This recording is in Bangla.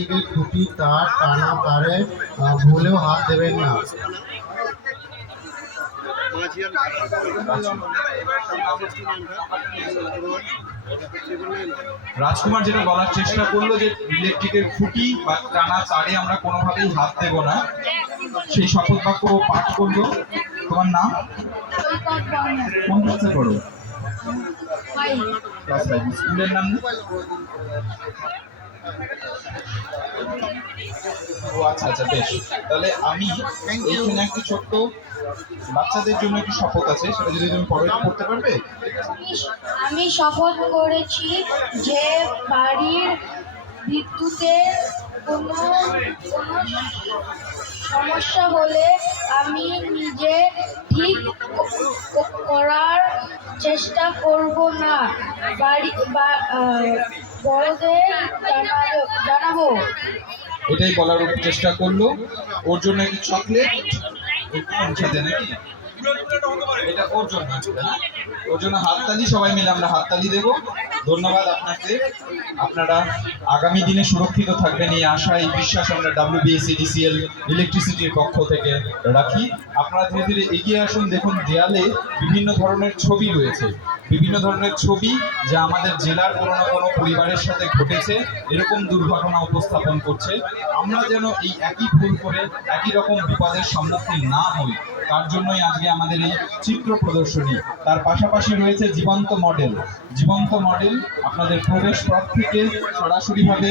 ইলেকট্রিকের খুঁটি তার টানা তারে ভুলেও হাত দেবেন না। রাজকুমার যেটা বলার চেষ্টা করল যে ইলেকট্রিকের খুঁটি বা টানা তারে আমরা কোনোভাবেই হাত দেব না। সেই শপথ বাক্য পাঠ করল। তোমার নাম? কোন ক্লাসে পড়ো ক্লাস ফাইভ স্কুলের নাম? ও আচ্ছা আচ্ছা বেশ। তাহলে আমি এইখানে একটু ছোট্ট বাচ্চাদের জন্য একটু শপথ আছে সেটা যদি তুমি পড়ে পড়তে পারবে? আমি শপথ করেছি যে বাড়ির বিদ্যুতের কোনো সমস্যা হলে আমি নিজে ঠিক করার চেষ্টা করব না। বাড়ি বা- বড়দের জানাব এটাই বলার চেষ্টা করল। ওর জন্য একটু চকলেট নাকি? এটা ওর জন্য? ওর জন্য হাততালি, সবাই মিলে আমরা হাততালি দেব। ধন্যবাদ আপনাকে। আপনারা আগামী দিনে সুরক্ষিত থাকবেন এই আশা এই বিশ্বাস আমরা ডাব্লিউবিএসিডিসিএল ইলেকট্রিসিটির পক্ষ থেকে রাখি। আপনারা ধীরে ধীরে এগিয়ে আসুন। দেখুন দেয়ালে বিভিন্ন ধরনের ছবি রয়েছে। বিভিন্ন ধরনের ছবি যা আমাদের জেলার কোনো না কোনো পরিবারের সাথে ঘটেছে, এরকম দুর্ঘটনা উপস্থাপন করছে। আমরা যেন এই একই ভুল করে একই রকম বিপদের সম্মুখীন না হই, তার জন্যই আজকে আমাদের এই চিত্র প্রদর্শনী। তার পাশাপাশি রয়েছে জীবন্ত মডেল। জীবন্ত মডেল আপনাদের প্রবেশ পথ থেকে সরাসরিভাবে